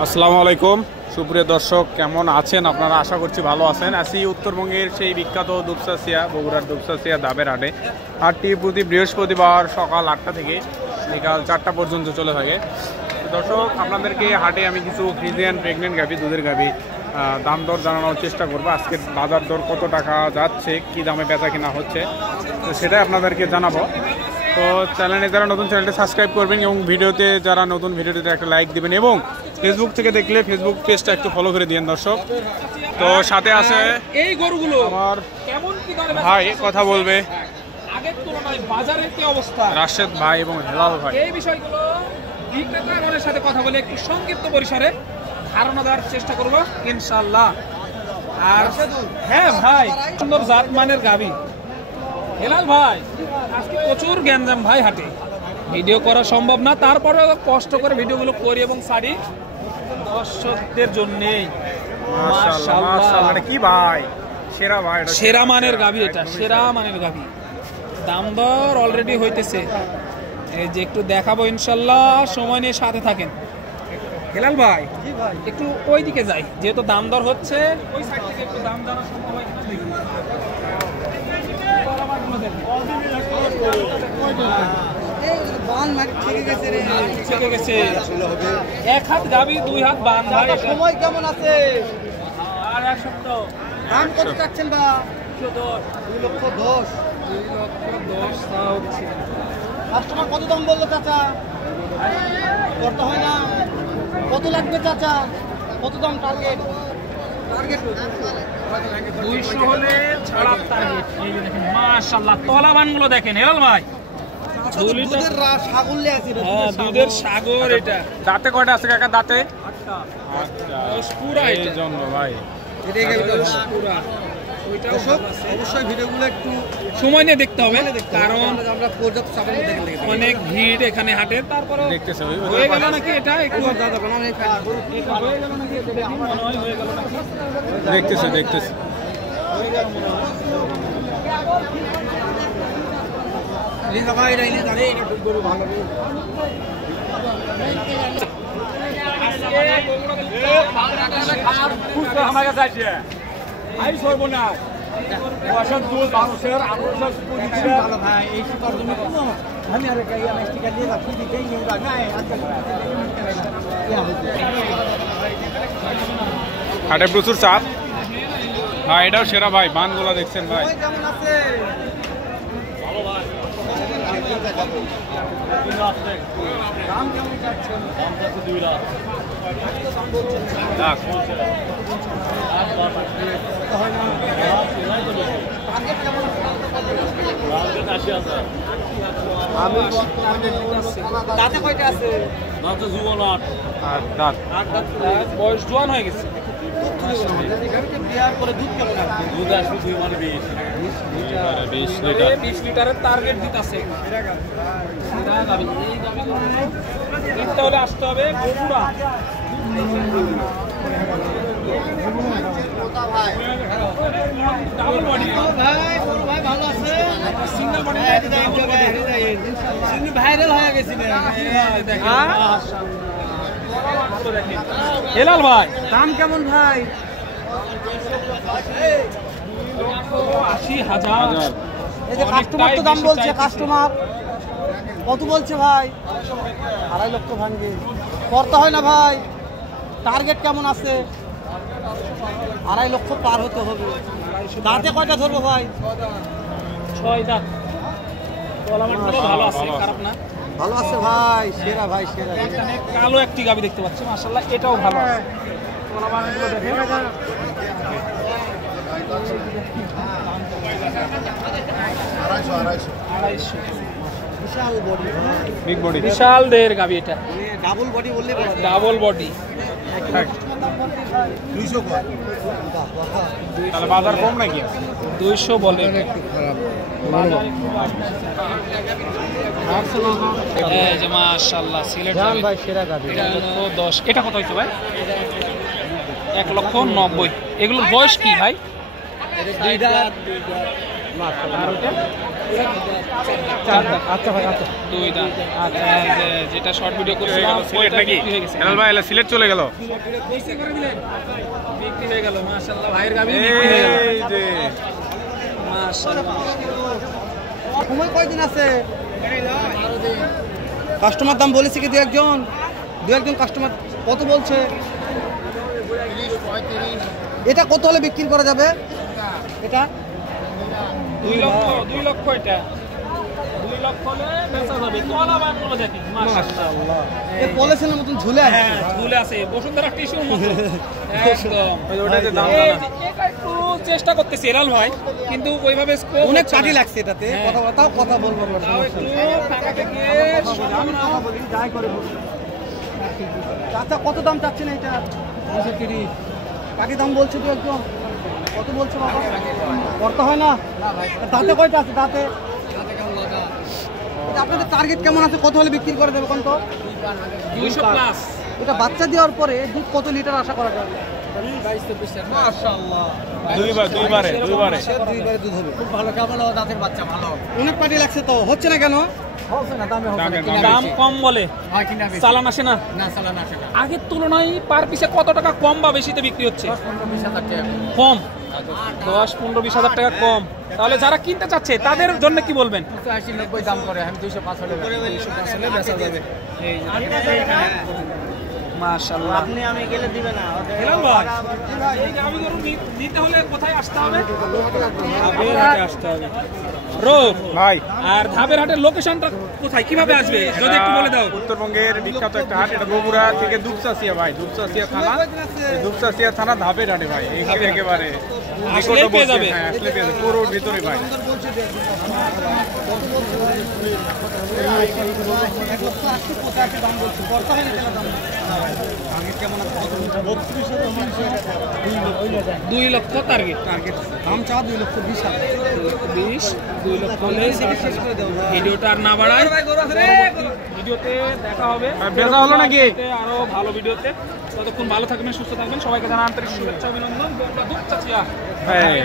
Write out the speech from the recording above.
আসসালামু আলাইকুম সুপ্রিয় দর্শক, কেমন আছেন আপনারা? আশা করছি ভালো আছেন। আছি উত্তরবঙ্গের সেই বিখ্যাত দুপচাচিয়া, বগুড়ার দুপচাচিয়া ডাবের হাটে। হাটটি প্রতি বৃহস্পতিবার সকাল 8টা থেকে বিকাল 4টা পর্যন্ত চলে থাকে। দর্শক, আপনাদেরকে হাটে আমি কিছু ফ্রিজিয়ান প্রেগনেন্ট গাভী, দুধের গাভী দাম দর জানানোর চেষ্টা করবো। আজকের বাজার দর কত টাকা যাচ্ছে, কি দামে বেচা কিনা হচ্ছে, তো সেটাই আপনাদেরকে জানাবো। তো চ্যানেলে যারা নতুন, চ্যানেলটি সাবস্ক্রাইব করবেন এবং ভিডিওতে যারা নতুন, ভিডিওটিতে একটা লাইক দিবেন এবং ফেসবুক থেকে দেখলে ফেসবুক পেজটা একটু ফলো করে দিন দর্শক। তো সাথে আছে এই গরুগুলো আমার কেমন কি দামে ভাই, কথা বলবে আগের তুলনায় বাজারের কি অবস্থা, রাশেদ ভাই এবং হেলাল ভাই। এই বিষয়গুলো বিক্রেতাগণের সাথে কথা বলে একটু সংক্ষিপ্ত পরিসরে ধারণা দেওয়ার চেষ্টা করব ইনশাআল্লাহ। আর হ্যাঁ ভাই, সুন্দর জাতমানের গাভী। হেলাল ভাই, আজকে প্রচুর গ্যাঞ্জাম ভাই হাটে, ভিডিও করা সম্ভব না, তারপরে কষ্ট করে ভিডিওগুলো করি এবং ছাড়ি দর্শকদের জন্যেই। মাশাআল্লাহ মাশাআল্লাহ, কি ভাই, সেরা ভাই, সেরা মানের গাভী, এটা সেরা মানের গাভী। দাম দর অলরেডি হইতেছে, এই যে একটু দেখাবো ইনশাল্লাহ, সময় নিয়ে সাথে থাকেন। হেলাল ভাই একটু ওই দিকে যাই, যেহেতু দাম দর হচ্ছে, ওই সাইড থেকে একটু দাম জানা সম্ভব হয় কিনা দেখি। এক হাত গাভী, দুই হাত বান ভাই। সময় কেমন আছে? আর এক সপ্তাহ। দাম কত চাচ্ছেন বা? 2,10,000। 2,10,000 কাস্টমার কত দাম বললো চাচা? করতে হয় না? কত লাগবে চাচা? কত দাম টার্গেট? টার্গেট 200 হলে ছাড়ার টার্গেট। এই যে দেখেন মাশাআল্লাহ, তলাবানগুলো দেখেন হেলাল ভাই। দুধের সাগর লে আছে। হ্যাঁ, দুধের সাগর। এটা দাঁতে কয়টা আছে কাকা? দাঁতে 8টা। আচ্ছা, পুরা এই জন্য ভাই এটাই পুরা। ওইটাও অবশ্যই ভিডিওগুলো একটু সময় নিয়ে দেখতে হবে, কারণ আমরা পর্যাপ্ত চাপের মধ্যে দেখতে অনেক ভিড় এখানে হাটে। তারপরে দেখতেছে হয়ে গেল নাকি এটা? একটু দাদা বানানো এই ফাইল এটা হয়ে গেল নাকি? এটা দেখি, মনে হয় হয়ে গেল নাকি? দেখতেছে হয়ে গেল মনে হয়। লিখা ভাই এটা ইনি জানে এটা গরু ভালো রে। ভালো ভাই, এই সুপার জমি কোনো আমি আর একটা স্টিকার দিয়ে রাখি দিতে নিউ রাখ না। হাটে প্রচুর চাপ ভাই, এটাও সেরা ভাই। বানগুলা দেখছেন ভাই, কেমন আছে? দাম কেমন চাচ্ছেন? দাম চাচ্ছে 2 লাখ। দাঁতে কয়টা আছে? দাঁত বয়স জোয়ান হয়ে গেছে। বিয়ার পরে দুধ কেমন আসবে? দুধ আসবে 2 মানে 20 লিটার। 20 লিটারের টার্গেট দিতেছে। কিনতে হলে আসতে হবে বগুড়া। ডাবল বডি ভাই, বড় ভাই ভালো আছে? সিঙ্গেল বডি ভাইরাল হয়ে গেছিল। হেলাল ভাই, দাম কেমন ভাই? 80,000। এই যে কাস্টমার তো দাম বলছে, কাস্টমার কত বলছে ভাই? 2.5 লক্ষ ভাঙবে। করতে হয় না ভাই? টার্গেট কেমন আছে? 2.5 লক্ষ পার হতে হবে। দাঁতে কয়টা ধরবো ভাই? 6 দাঁত। তলামানগুলো ভালো আছে, খারাপ না। ভালো আছে ভাই, সেরা ভাই, সেরা। এখানে কালো একটি গাবি দেখতে পাচ্ছি, মাশাআল্লাহ, এটাও ভালো আছে। তলামানগুলো দেখেন। 250। বিশাল বডি, বিগ বডি, বিশাল দেহের গাবি এটা। ডাবল বডি বললে ডাবল বডি। 200 কর। তাহলে বাজার কম নাকি? 200 বলে। একটু খারাপ। এই যে মাশাআল্লাহ, সিলেট জান গাবি। ভাই, সেরা গাবি। এটা 110। এটা কত হইছে ভাই? 1,90,000। এগুলোর বয়স কি ভাই? দুই দাঁত। আর ওটা আচ্ছা ভাই আচ্ছা। 2 দাঁত। আচ্ছা যেটা শর্ট ভিডিও করেছিলাম সিলেট নাকি বিক্রি হয়ে গেছে। হেলাল ভাই এলা সিলেট চলে গেল। কইছে করে দিলেন বিক্রি হয়ে গেল মাশাআল্লাহ ভাইয়ের গাবি বিক্রি হয়ে গেল এই যে মাশাআল্লাহ। সময় কয়দিন আছে? কাস্টমার দাম বলেছে কি দু একজন কাস্টমার কত বলছে? এটা কত হলে বিক্রি করা যাবে? এটা 2 লক্ষ এটা 2 লক্ষ হলে বেচা যাবে। কলা বানগুলো দেখি মাশাআল্লাহ এ পলিসিনের মতন ঝুলে আছে। হ্যাঁ ঝুলে আছে বসুন্ধরা টিস্যুর মতো একদম। ওটাতে দাম এটা একটু চেষ্টা করতেছি হেলাল ভাই কিন্তু ওইভাবে স্কোপ অনেক কাটি লাগছে এটাতে। কথা বলবো তাও একটু ফাঁকা থেকে কথা বলি যাই করে বলি। চাচা কত দাম চাচ্ছেন এটা? 230 কাটি দাম বলছে তো একদম। কত বলছে বাবা? করতে হয় না? দাঁতে কয়টা আছে? দাঁতে এটা আপনাদের টার্গেট কেমন আছে? কত হলে বিক্রি করে দেবে কোন তো? 200 প্লাস। এটা বাচ্চা দেওয়ার পরে দুধ কত লিটার আশা করা যাবে? মাশাআল্লাহ দুইবারে দুইবারে দুধ হবে। খুব ভালো কেমন দাঁতের বাচ্চা ভালো অনেক পাটি লাগছে তো হচ্ছে না কেন? হচ্ছে না দামে হচ্ছে না দাম কম বলে হয় কিনা বেশি চালান আসে না না চালান আসে না আগের তুলনায় পার পিসে কত টাকা কম বা বেশিতে বিক্রি হচ্ছে? 10-15-20 হাজার টাকা কম 10-15-20 হাজার টাকা কম। তাহলে যারা কিনতে চাচ্ছে তাদের জন্য কি বলবেন? 80-90 দাম করে আমি 205 হলে 205 হলে বেচা যাবে। মাশাআল্লাহ আপনি আমি গেলে দিবে না। হেলাল ভাই এই গাবি গরু নিতে হলে কোথায় আসতে হবে? ধাবের হাটে আসতে হবে। রোগ ভাই আর ধাবের হাটের লোকেশনটা কোথায় কিভাবে আসবে যদি একটু বলে দাও। উত্তরবঙ্গের বিখ্যাত একটা হাট, এটা বগুড়া থেকে দুপচাচিয়া ভাই, দুপচাচিয়া থানা, দুপচাচিয়া থানা ধাপের হাটে ভাই। এইখানে একেবারে আসলেই পেয়ে যাবে। হ্যাঁ আসলে পেয়ে যাবে পুরো ভিতরে ভাই। দাম বলছে করতে হয় না দাম। টার্গেট কেমন আছে? 2 লক্ষ টার্গেট দাম চা 2,20,000। 2 লক্ষ হলে ভিডিওটা আর না বাড়ায় ভিডিওতে দেখা হবে। বেচা হলো নাকি? আরো ভালো ভিডিওতে। ততক্ষণ ভালো থাকবেন সুস্থ থাকবেন। সবাইকে জানাই আন্তরিক শুভেচ্ছা অভিনন্দন। দুপচাচিয়া হ্যাঁ